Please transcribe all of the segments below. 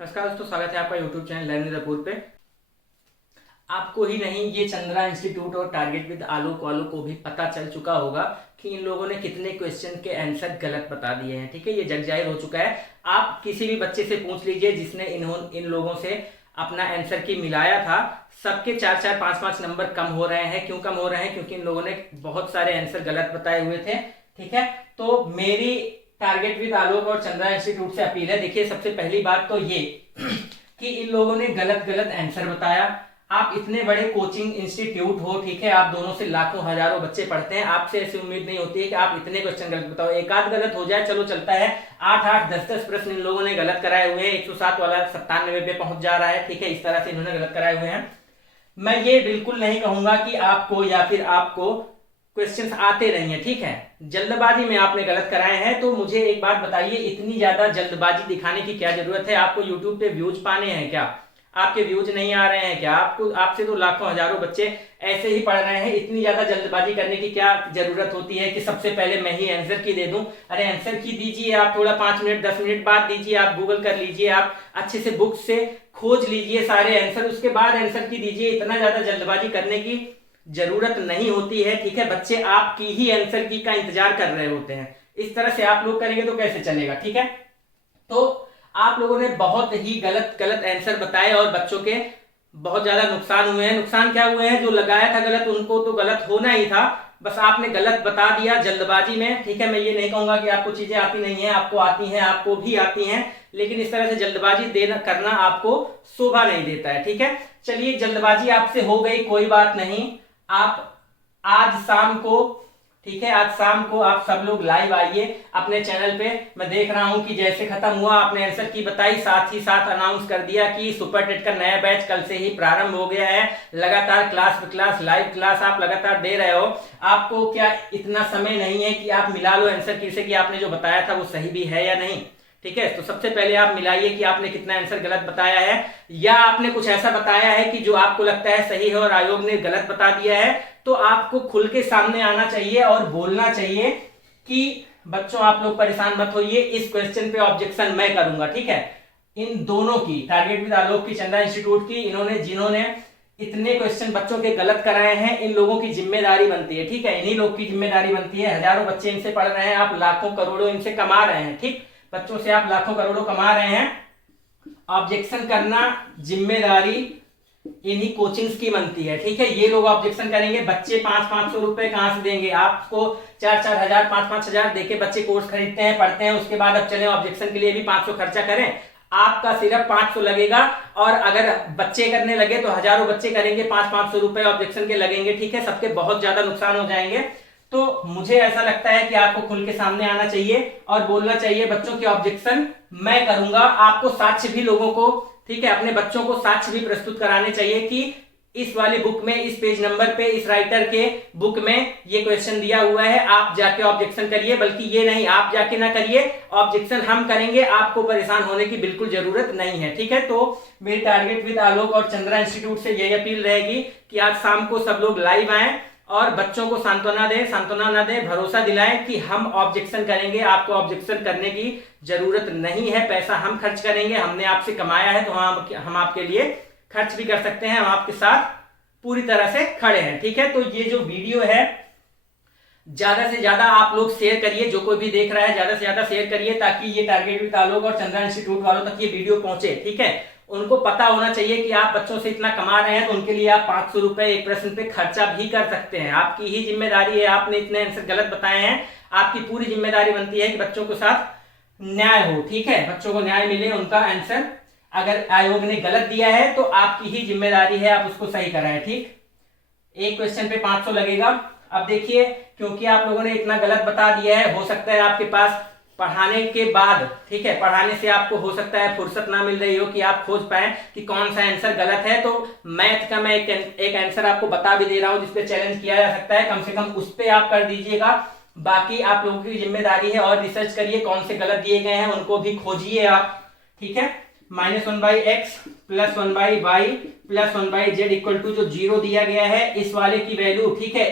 नमस्कार दोस्तों, स्वागत है आपका यूट्यूब चैनल लर्निंग रपूर पे। आपको ही नहीं, ये चंद्रा इंस्टीट्यूट और टारगेट विद आलोक वालों को भी पता चल चुका होगा कि इन लोगों ने कितने क्वेश्चन के आंसर गलत बता दिए हैं। ठीक है, ये जग जाहिर हो चुका है। आप किसी भी बच्चे से पूछ लीजिए जिसने इन लोगों से अपना आंसर की मिलाया था, सबके 4-4, 5-5 नंबर कम हो रहे हैं। क्यों कम हो रहे हैं? क्योंकि इन लोगों ने बहुत सारे आंसर गलत बताए हुए थे। ठीक है, तो मेरी टारगेट विद आलोक और चंद्रा इंस्टीट्यूट से अपील है। देखिए, सबसे पहली बात तो ये कि इन लोगों ने गलत गलत आंसर बताया। आप इतने बड़े कोचिंग इंस्टीट्यूट हो, ठीक है, आप दोनों से लाखों हजारों बच्चे पढ़ते हैं, आपसे ऐसी उम्मीद नहीं होती है कि आप इतने क्वेश्चन गलत बताओ। एक आध गलत हो जाए चलो चलता है, 8-8, 10-10 प्रश्न इन लोगों ने गलत कराए हुए हैं। 107 वाला 97 पे पहुंच जा रहा है। ठीक है, इस तरह से इन्होंने गलत कराए हुए हैं। मैं ये बिल्कुल नहीं कहूंगा कि आपको या फिर आपको क्वेश्चंस आते नहीं है। ठीक है, जल्दबाजी में आपने गलत कराए हैं। तो मुझे एक बात बताइए, इतनी ज्यादा जल्दबाजी दिखाने की क्या जरूरत है? आपको यूट्यूब पे व्यूज पाने हैं क्या? आपके व्यूज नहीं आ रहे हैं क्या? आपसे तो लाखों हजारों बच्चे ऐसे ही पढ़ रहे हैं। इतनी ज्यादा जल्दबाजी करने की क्या जरूरत होती है कि सबसे पहले मैं ही आंसर की दे दूं? अरे आंसर की दीजिए, आप थोड़ा 5 मिनट 10 मिनट बाद दीजिए, आप गूगल कर लीजिए, आप अच्छे से बुक से खोज लीजिए सारे आंसर, उसके बाद आंसर की दीजिए। इतना ज्यादा जल्दबाजी करने की जरूरत नहीं होती है। ठीक है, बच्चे आपकी ही आंसर की का इंतजार कर रहे होते हैं। इस तरह से आप लोग करेंगे तो कैसे चलेगा? ठीक है, तो आप लोगों ने बहुत ही गलत गलत आंसर बताए और बच्चों के बहुत ज्यादा नुकसान हुए हैं। नुकसान क्या हुए हैं? जो लगाया था गलत उनको तो गलत होना ही था, बस आपने गलत बता दिया जल्दबाजी में। ठीक है, मैं ये नहीं कहूंगा कि आपको चीजें आती नहीं है, आपको आती हैं, आपको भी आती हैं, लेकिन इस तरह से जल्दबाजी देना करना आपको शोभा नहीं देता है। ठीक है, चलिए, जल्दबाजी आपसे हो गई, कोई बात नहीं। आप आज शाम को, ठीक है, आज शाम को आप सब लोग लाइव आइए अपने चैनल पे। मैं देख रहा हूं कि जैसे खत्म हुआ आपने आंसर की बताई, साथ ही साथ अनाउंस कर दिया कि सुपर टेट का नया बैच कल से ही प्रारंभ हो गया है। लगातार क्लास पे क्लास, लाइव क्लास आप लगातार दे रहे हो। आपको क्या इतना समय नहीं है कि आप मिला लो आंसर की से कि आपने जो बताया था वो सही भी है या नहीं? ठीक है, तो सबसे पहले आप मिलाइए कि आपने कितना आंसर गलत बताया है, या आपने कुछ ऐसा बताया है कि जो आपको लगता है सही है और आयोग ने गलत बता दिया है। तो आपको खुल के सामने आना चाहिए और बोलना चाहिए कि बच्चों आप लोग परेशान मत होइए, इस क्वेश्चन पे ऑब्जेक्शन मैं करूंगा। ठीक है, इन दोनों की, टारगेट विद आलोक की, चंद्रा इंस्टीट्यूट की, जिन्होंने इतने क्वेश्चन बच्चों के गलत कराए हैं, इन लोगों की जिम्मेदारी बनती है। ठीक है, इन्हीं लोग की जिम्मेदारी बनती है। हजारों बच्चे इनसे पढ़ रहे हैं, आप लाखों करोड़ों इनसे कमा रहे हैं। ठीक, बच्चों से आप लाखों करोड़ों कमा रहे हैं। ऑब्जेक्शन करना जिम्मेदारी इन्हीं कोचिंग्स की बनती है। ठीक है, ये लोग ऑब्जेक्शन करेंगे, बच्चे 500-500 रुपए कहां से देंगे? आपको 4-4 हजार, 5-5 हजार देके बच्चे कोर्स खरीदते हैं, पढ़ते हैं, उसके बाद अब चले ऑब्जेक्शन के लिए भी 500 खर्चा करें। आपका सिर्फ 500 लगेगा, और अगर बच्चे करने लगे तो हजारों बच्चे करेंगे, 500-500 रुपए ऑब्जेक्शन के लगेंगे। ठीक है, सबके बहुत ज्यादा नुकसान हो जाएंगे। तो मुझे ऐसा लगता है कि आपको खुल के सामने आना चाहिए और बोलना चाहिए बच्चों की ऑब्जेक्शन मैं करूंगा। आपको साक्ष्य भी लोगों को, ठीक है, अपने बच्चों को साक्ष्य भी प्रस्तुत कराने चाहिए कि इस वाली बुक में, इस पेज नंबर पे, इस राइटर के बुक में ये क्वेश्चन दिया हुआ है, आप जाके ऑब्जेक्शन करिए। बल्कि ये नहीं, आप जाके ना करिए, ऑब्जेक्शन हम करेंगे, आपको परेशान होने की बिल्कुल जरूरत नहीं है। ठीक है, तो मेरी टारगेट विद आलोक और चंद्रा इंस्टीट्यूट से यही अपील रहेगी कि आज शाम को सब लोग लाइव आए और बच्चों को सांत्वना ना दें, भरोसा दिलाएं कि हम ऑब्जेक्शन करेंगे। आपको ऑब्जेक्शन करने की जरूरत नहीं है, पैसा हम खर्च करेंगे, हमने आपसे कमाया है, तो हम आपके लिए खर्च भी कर सकते हैं, हम आपके साथ पूरी तरह से खड़े हैं। ठीक है, तो ये जो वीडियो है ज्यादा से ज्यादा आप लोग शेयर करिए, जो कोई भी देख रहा है ज्यादा से ज्यादा शेयर करिए, ताकि ये टारगेट विद आलोक और चंद्रा इंस्टीट्यूट वालों तक ये वीडियो पहुंचे। ठीक है, उनको पता होना चाहिए कि आप बच्चों से इतना कमा रहे हैं, तो उनके लिए आप 500 रुपए एक प्रश्न पे खर्चा भी कर सकते हैं। आपकी ही जिम्मेदारी है, आपने इतने आंसर गलत बताए हैं, आपकी पूरी जिम्मेदारी बनती है कि बच्चों के साथ न्याय हो। ठीक है, बच्चों को न्याय मिले, उनका आंसर अगर आयोग ने गलत दिया है तो आपकी ही जिम्मेदारी है, आप उसको सही कराएं। ठीक, एक क्वेश्चन पे 500 लगेगा। अब देखिए, क्योंकि आप लोगों ने इतना गलत बता दिया है, हो सकता है आपके पास पढ़ाने के बाद, ठीक है, पढ़ाने से आपको हो सकता है फुर्सत ना मिल रही हो कि आप खोज पाए कि कौन सा आंसर गलत है। तो मैथ का मैं एक आंसर आपको बता भी दे रहा हूं जिसपे चैलेंज किया जा सकता है, कम से कम उस पे आप कर दीजिएगा। बाकी आप लोगों की जिम्मेदारी है, और रिसर्च करिए कौन से गलत दिए गए हैं, उनको भी खोजिए आप। ठीक है, -1/x + 1/y + 1/z equal to जो 0 दिया गया है, इस वाले की वैल्यू, ठीक है,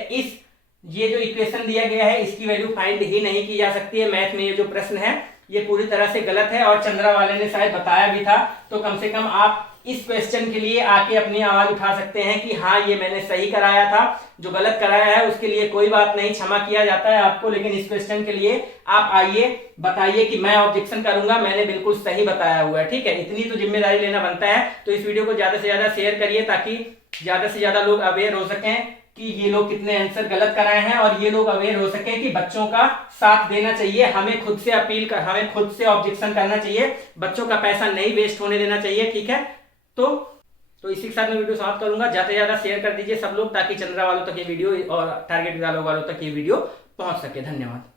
ये जो इक्वेशन दिया गया है इसकी वैल्यू फाइंड ही नहीं की जा सकती है। मैथ में ये जो प्रश्न है ये पूरी तरह से गलत है और चंद्रा वाले ने शायद बताया भी था। तो कम से कम आप इस क्वेश्चन के लिए आके अपनी आवाज उठा सकते हैं कि हाँ ये मैंने सही कराया था। जो गलत कराया है उसके लिए कोई बात नहीं, क्षमा किया जाता है आपको, लेकिन इस क्वेश्चन के लिए आप आइए बताइए कि मैं ऑब्जेक्शन करूंगा, मैंने बिल्कुल सही बताया हुआ है। ठीक है, इतनी तो जिम्मेदारी लेना बनता है। तो इस वीडियो को ज्यादा से ज्यादा शेयर करिए ताकि ज्यादा से ज्यादा लोग अवेयर हो सकें कि ये लोग कितने आंसर गलत कराए हैं, और ये लोग अवेयर हो सके कि बच्चों का साथ देना चाहिए, हमें खुद से अपील कर, हमें खुद से ऑब्जेक्शन करना चाहिए, बच्चों का पैसा नहीं वेस्ट होने देना चाहिए। ठीक है, तो इसी के साथ मैं वीडियो समाप्त करूंगा। ज्यादा से ज्यादा शेयर कर दीजिए सब लोग ताकि चंद्रा वालों तक ये वीडियो और टारगेट वालों तक ये वीडियो पहुंच सके। धन्यवाद।